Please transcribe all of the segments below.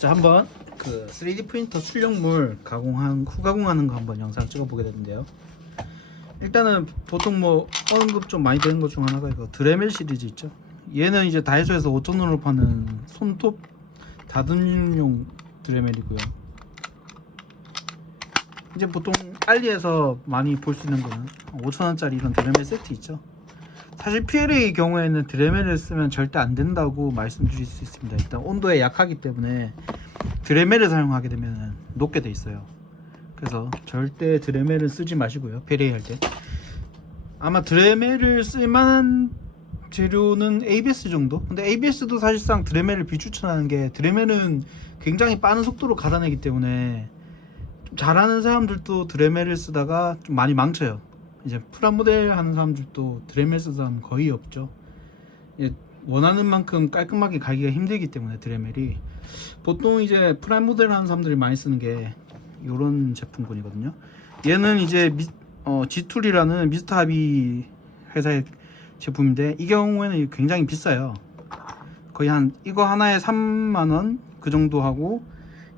자, 한번 그 3D 프린터 출력물 후가공하는 거 한번 영상 찍어보게 됐는데요. 일단은 보통 뭐 언급 좀 많이 되는 것 중 하나가 이거 드레멜 시리즈 있죠. 얘는 이제 다이소에서 5,000원으로 파는 손톱 다듬용용 드레멜이고요. 이제 보통 알리에서 많이 볼 수 있는 거는 5,000원짜리 이런 드레멜 세트 있죠. 사실 PLA 경우에는 드레멜을 쓰면 절대 안 된다고 말씀드릴 수 있습니다. 일단 온도에 약하기 때문에 드레멜을 사용하게 되면 녹게 돼 있어요. 그래서 절대 드레멜을 쓰지 마시고요. PLA 할 때 아마 드레멜을 쓸만한 재료는 ABS 정도? 근데 ABS도 사실상 드레멜을 비추천하는 게, 드레멜은 굉장히 빠른 속도로 가다내기 때문에 좀 잘하는 사람들도 드레멜을 쓰다가 좀 많이 망쳐요. 이제 프라모델 하는 사람들도 드레멜 쓰는 사람 거의 없죠. 원하는 만큼 깔끔하게 가기가 힘들기 때문에 드레멜이 보통 이제 프라모델 하는 사람들이 많이 쓰는 게 이런 제품군이거든요. 얘는 이제 G툴이라는 미스터 하비 회사의 제품인데, 이 경우에는 굉장히 비싸요. 거의 한 이거 하나에 3만원 그 정도 하고,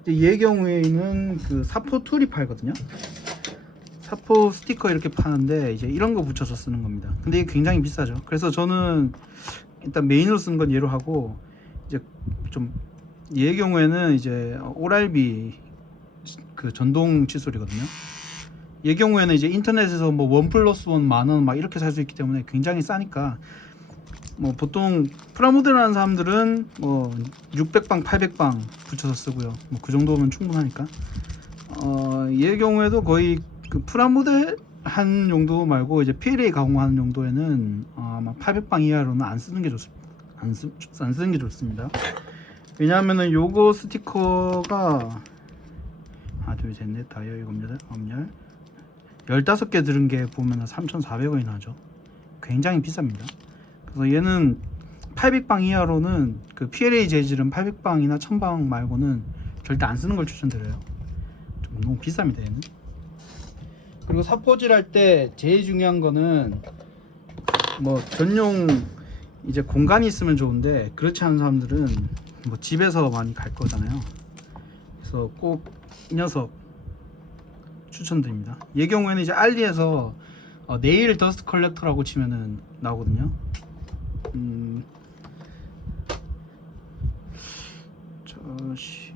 이제 얘 경우에는 그 사포 툴이 팔거든요. 사포 스티커 이렇게 파는데 이제 이런 거 붙여서 쓰는 겁니다. 근데 이게 굉장히 비싸죠. 그래서 저는 일단 메인으로 쓰는 건 얘로 하고, 이제 좀 얘 경우에는 이제 오랄비 그 전동 칫솔이거든요. 얘 경우에는 이제 인터넷에서 뭐 1+1 만원 막 이렇게 살 수 있기 때문에 굉장히 싸니까, 뭐 보통 프라모델 하는 사람들은 뭐 600방 800방 붙여서 쓰고요. 뭐 그 정도면 충분하니까. 얘 경우에도 거의 그 프라모델 한 용도 말고 이제 PLA 가공하는 용도에는 아마 800방 이하로는 안 쓰는 게 좋습니다. 안 쓰는 게 좋습니다. 왜냐하면은 요거 스티커가 하나 둘 셋 넷 다섯 일곱 여덟 아홉 열 15개 들은 게 보면은 3,400원이 나죠. 굉장히 비쌉니다. 그래서 얘는 800방 이하로는, 그 PLA 재질은 800방이나 1000방 말고는 절대 안 쓰는 걸 추천드려요. 좀 너무 비쌉니다 얘는. 그리고 사포질 할 때 제일 중요한 거는 뭐 전용 이제 공간이 있으면 좋은데, 그렇지 않은 사람들은 뭐 집에서 많이 갈 거잖아요. 그래서 꼭 이 녀석 추천드립니다. 얘 경우에는 이제 알리에서 네일 더스트 컬렉터라고 치면은 나오거든요. 저시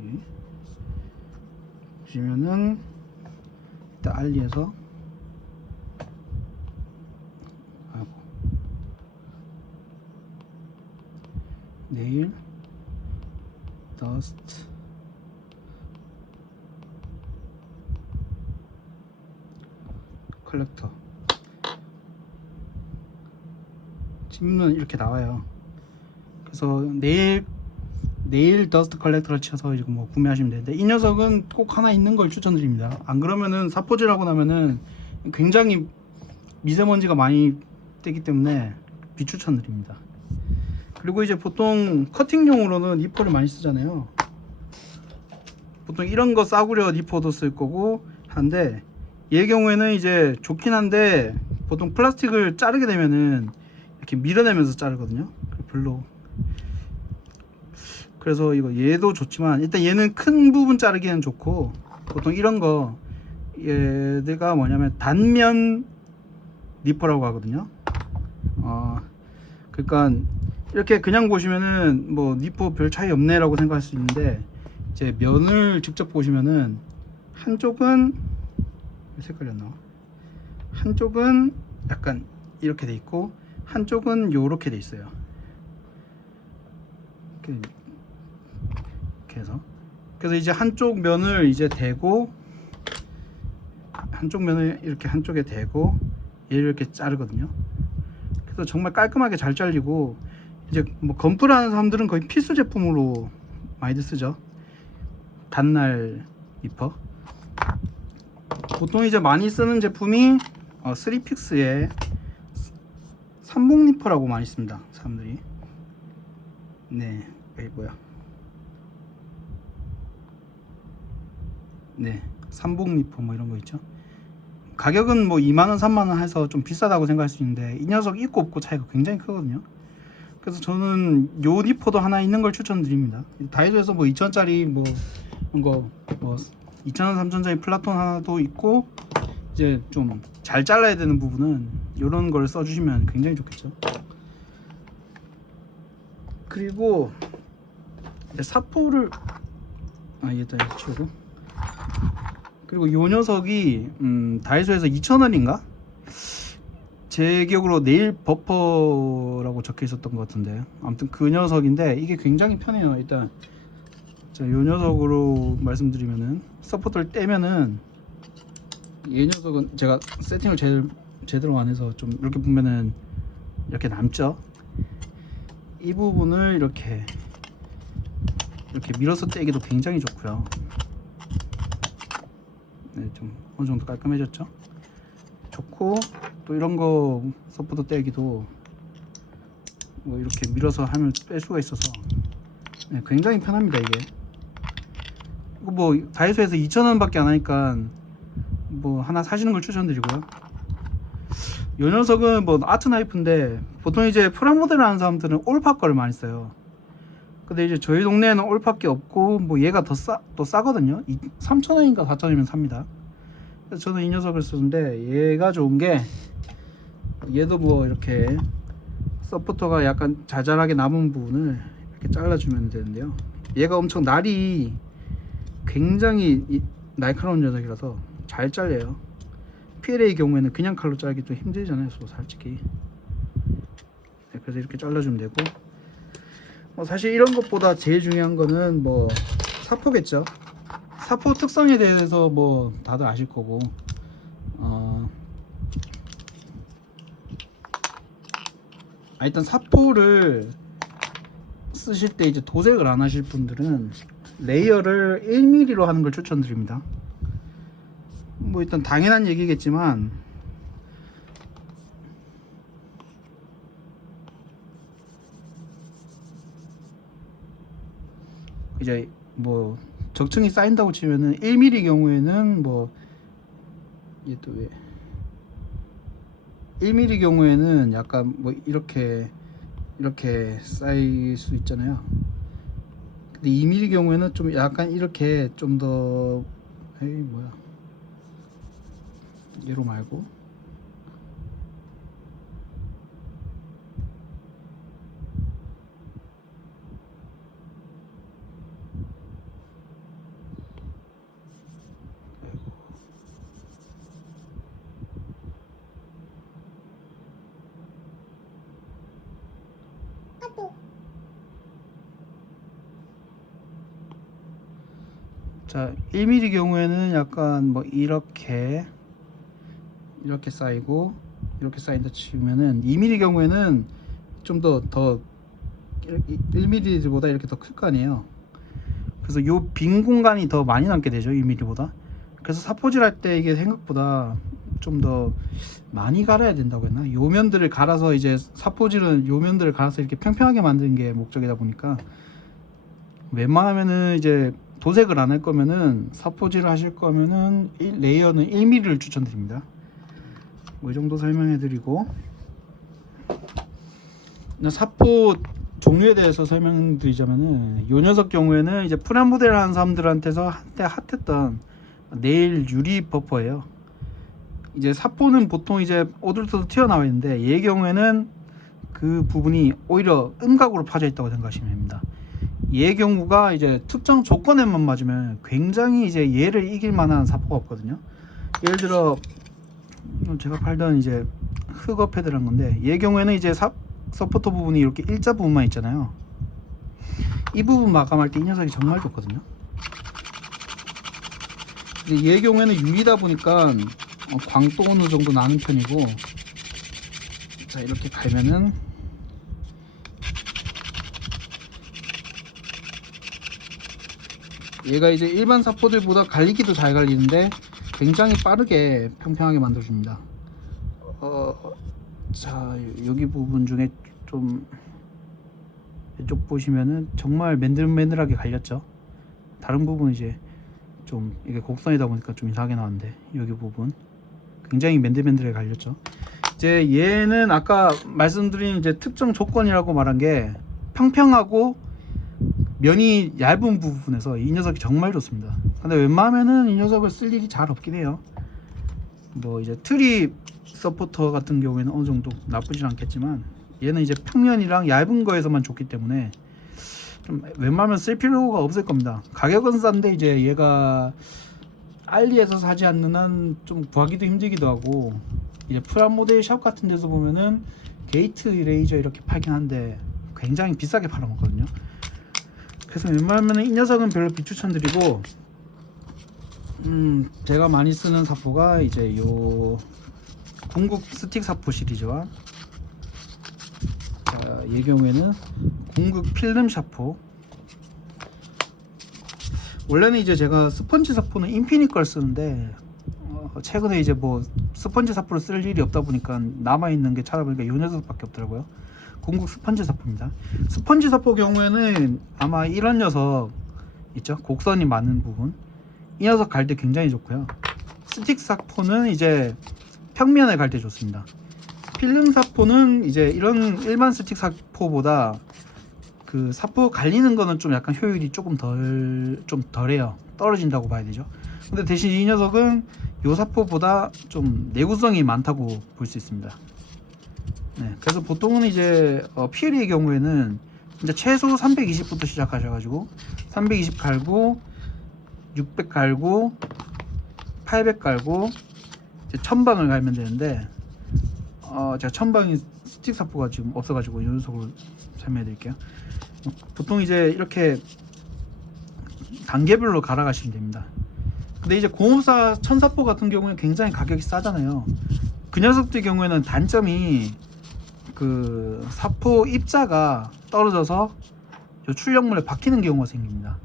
보시면은 일단 알리에서 네일 더스트 컬렉터 치면 이렇게 나와요. 그래서 네일 더스트 컬렉터를 쳐서 이거 뭐 구매하시면 되는데, 이 녀석은 꼭 하나 있는 걸 추천드립니다. 안 그러면은 사포질하고 나면은 굉장히 미세먼지가 많이 뜨기 때문에 비추천드립니다. 그리고 이제 보통 커팅용으로는 니퍼를 많이 쓰잖아요. 보통 이런 거 싸구려 니퍼도 쓸 거고 한데, 얘 경우에는 이제 좋긴 한데 보통 플라스틱을 자르게 되면은 이렇게 밀어내면서 자르거든요. 별로. 그래서 이거 얘도 좋지만, 일단 얘는 큰 부분 자르기는 좋고, 보통 이런 거 얘가 뭐냐면 단면 니퍼라고 하거든요. 그러니까 이렇게 그냥 보시면은 뭐 니퍼 별 차이 없네 라고 생각할 수 있는데, 이제 면을 직접 보시면은 한쪽은 색깔이 안 나와. 한쪽은 약간 이렇게 돼 있고 한쪽은 요렇게 돼 있어요. 이렇게 해서, 그래서 이제 한쪽 면을 이제 대고, 한쪽 면을 이렇게 한쪽에 대고 얘를 이렇게 자르거든요. 그래서 정말 깔끔하게 잘 잘리고, 이제 뭐 건프를 하는 사람들은 거의 필수 제품으로 많이들 쓰죠. 단날 니퍼. 보통 이제 많이 쓰는 제품이 3픽스의 삼봉 니퍼라고 많이 씁니다 사람들이. 네, 뭐야, 네, 삼봉 니퍼 뭐 이런 거 있죠. 가격은 뭐 2만원 3만원 해서 좀 비싸다고 생각할 수 있는데, 이 녀석 있고 없고 차이가 굉장히 크거든요. 그래서 저는 요 니퍼도 하나 있는 걸 추천드립니다. 다이소에서 뭐 2,000원짜리 뭐 이런 거뭐 2,000원, 3,000원짜리 플라톤 하나도 있고, 이제 좀 잘 잘라야 되는 부분은 이런 걸 써주시면 굉장히 좋겠죠. 그리고 사포를 일단 치우고, 그리고 요 녀석이 다이소에서 2,000원인가? 제 기억으로 네일 버퍼라고 적혀 있었던 것 같은데, 아무튼 그 녀석인데 이게 굉장히 편해요. 일단 자, 요 녀석으로 말씀드리면은 서포터를 떼면은, 이 녀석은 제가 세팅을 제대로 안 해서 좀 이렇게 보면은 이렇게 남죠. 이 부분을 이렇게 밀어서 떼기도 굉장히 좋고요. 네, 좀 어느 정도 깔끔해졌죠. 좋고, 또 이런 거 서포터 떼기도 뭐 이렇게 밀어서 하면 뺄 수가 있어서 네, 굉장히 편합니다. 이게 이거 뭐 다이소에서 2,000원밖에 안 하니까 뭐 하나 사시는 걸 추천드리고요. 이 녀석은 뭐 아트 나이프인데, 보통 이제 프라모델을 하는 사람들은 올파 거를 많이 써요. 근데 이제 저희 동네에는 올파께 없고, 뭐 얘가 또 싸거든요. 3,000원인가 4,000원이면 삽니다. 그래서 저는 이 녀석을 쓰는데, 얘가 좋은 게, 얘도 뭐 이렇게 서포터가 약간 자잘하게 남은 부분을 이렇게 잘라주면 되는데요. 얘가 엄청 날이 굉장히 날카로운 녀석이라서 잘 잘려요. PLA 경우에는 그냥 칼로 자르기 좀 힘들잖아요, 솔직히. 네, 그래서 이렇게 잘라주면 되고, 뭐 사실 이런 것보다 제일 중요한 거는 뭐 사포겠죠. 사포 특성에 대해서 뭐 다들 아실 거고, 일단 사포를 쓰실 때 이제 도색을 안 하실 분들은 레이어를 1mm로 하는 걸 추천드립니다. 뭐 일단 당연한 얘기겠지만, 이제 뭐 적층이 쌓인다고 치면은 1mm 경우에는 뭐 이게 또 왜 1mm 경우에는 약간 뭐 이렇게 쌓일 수 있잖아요. 근데 2mm 경우에는 좀 약간 이렇게 좀 더, 뭐야, 얘로 말고 자, 1mm 경우에는 약간 뭐 이렇게 쌓이고 이렇게 쌓인다 치면은, 2mm 경우에는 좀 더 1mm보다 이렇게 더 클 거 아니에요. 그래서 요 빈 공간이 더 많이 남게 되죠, 1mm보다. 그래서 사포질 할 때 이게 생각보다 좀 더 많이 갈아야 된다고 했나? 요면들을 갈아서, 이제 사포질은 요면들을 갈아서 이렇게 평평하게 만드는 게 목적이다 보니까, 웬만하면은 이제 도색을 안 할 거면은, 사포질을 하실 거면은 레이어는 1mm를 추천드립니다. 뭐 이 정도 설명해 드리고, 사포 종류에 대해서 설명드리자면은, 요 녀석 경우에는 이제 프라모델 하는 사람들한테서 한때 핫했던 네일 유리 버퍼예요. 이제 사포는 보통 이제 오돌토돌 튀어나와 있는데, 얘 경우에는 그 부분이 오히려 음각으로 파져 있다고 생각하시면 됩니다. 얘 경우가 이제 특정 조건에만 맞으면 굉장히 이제 얘를 이길 만한 사포가 없거든요. 예를 들어 제가 팔던 이제 흑어 패드란 건데, 얘 경우에는 이제 서포터 부분이 이렇게 일자 부분만 있잖아요. 이 부분 마감할 때 이 녀석이 정말 좋거든요. 근데 얘 경우에는 유리다 보니까 광도 어느 정도 나는 편이고, 자 이렇게 갈면은 얘가 이제 일반 사포들보다 갈리기도 잘 갈리는데 굉장히 빠르게 평평하게 만들어줍니다. 자 여기 부분 중에 좀 이쪽 보시면은 정말 맨들맨들하게 갈렸죠. 다른 부분은 이제 좀 이게 곡선이다 보니까 좀 이상하게 나왔는데, 여기 부분 굉장히 맨들맨들하게 갈렸죠. 이제 얘는 아까 말씀드린 이제 특정 조건이라고 말한 게 평평하고 면이 얇은 부분에서 이 녀석이 정말 좋습니다. 근데 웬만하면은 이 녀석을 쓸 일이 잘 없긴 해요. 뭐 이제 트리 서포터 같은 경우에는 어느 정도 나쁘진 않겠지만 얘는 이제 평면이랑 얇은 거에서만 좋기 때문에 좀 웬만하면 쓸 필요가 없을 겁니다. 가격은 싼데 이제 얘가 알리에서 사지 않는 한 좀 구하기도 힘들기도 하고 이제 프라모델 샵 같은 데서 보면은 게이트 레이저 이렇게 팔긴 한데 굉장히 비싸게 팔아먹거든요. 그래서 웬만하면 이 녀석은 별로 비추천드리고 제가 많이 쓰는 사포가 이제 요 궁극 스틱 사포 시리즈와 자, 이 경우에는 궁극 필름 사포. 원래는 이제 제가 스펀지 사포는 인피니 걸 쓰는데 최근에 이제 뭐 스펀지 사포를 쓸 일이 없다 보니까 남아있는 게 찾아보니까 요 녀석밖에 없더라고요. 궁극 스펀지 사포입니다. 스펀지 사포 경우에는 아마 이런 녀석 있죠, 곡선이 많은 부분, 이 녀석 갈 때 굉장히 좋고요. 스틱 사포는 이제 평면에 갈 때 좋습니다. 필름 사포는 이제 이런 일반 스틱 사포보다 그 사포 갈리는 거는 좀 약간 효율이 조금 덜해요. 떨어진다고 봐야 되죠. 근데 대신 이 녀석은 요 사포보다 좀 내구성이 많다고 볼 수 있습니다. 네, 그래서 보통은 이제 PLA의 경우에는 이제 최소 320부터 시작하셔가지고 320 갈고 600 갈고 800 갈고 이제 1000방을 갈면 되는데 제가 1000방이 스틱 사포가 지금 없어가지고 이 녀석으로 설명해 드릴게요. 보통 이제 이렇게 단계별로 갈아가시면 됩니다. 근데 이제 공업사 천사포 같은 경우는 굉장히 가격이 싸잖아요. 그 녀석들 경우에는 단점이 그 사포 입자가 떨어져서 요 출력물에 박히는 경우가 생깁니다.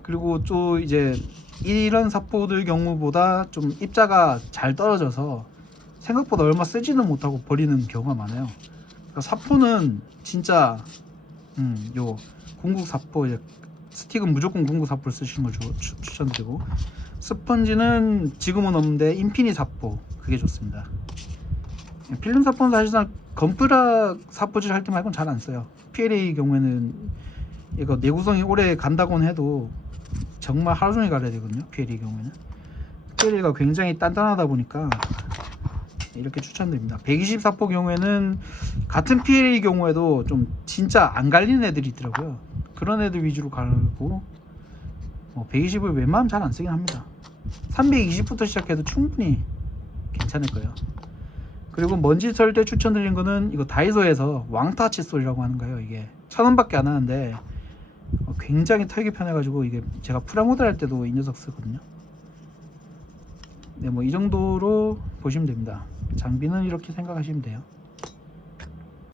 그리고 또 이제 이런 사포들 경우보다 좀 입자가 잘 떨어져서 생각보다 얼마 쓰지는 못하고 버리는 경우가 많아요. 그러니까 사포는 진짜 요 궁극 사포, 이제 스틱은 무조건 궁극 사포를 쓰시는 걸 추천드리고, 스펀지는 지금은 없는데 인피니 사포, 그게 좋습니다. 필름 사포는 사실상 건프라 사포질 할 때 말고는 잘 안 써요. PLA 경우에는 이거 내구성이 오래 간다고는 해도 정말 하루 종일 갈아야 되거든요. PLA 경우에는 PLA가 굉장히 단단하다 보니까 이렇게 추천드립니다. 120 사포 경우에는 같은 PLA 경우에도 좀 진짜 안 갈리는 애들이 있더라고요. 그런 애들 위주로 갈고 120을 웬만하면 잘 안 쓰긴 합니다. 320부터 시작해도 충분히 괜찮을 거예요. 그리고 먼지 털 때 추천드린 거는 이거 다이소에서 왕타 칫솔이라고 하는 거예요. 이게 1000원밖에 안 하는데 굉장히 털기 편해가지고 이게 제가 프라모델 할 때도 이 녀석 쓰거든요. 네, 뭐 이 정도로 보시면 됩니다. 장비는 이렇게 생각하시면 돼요.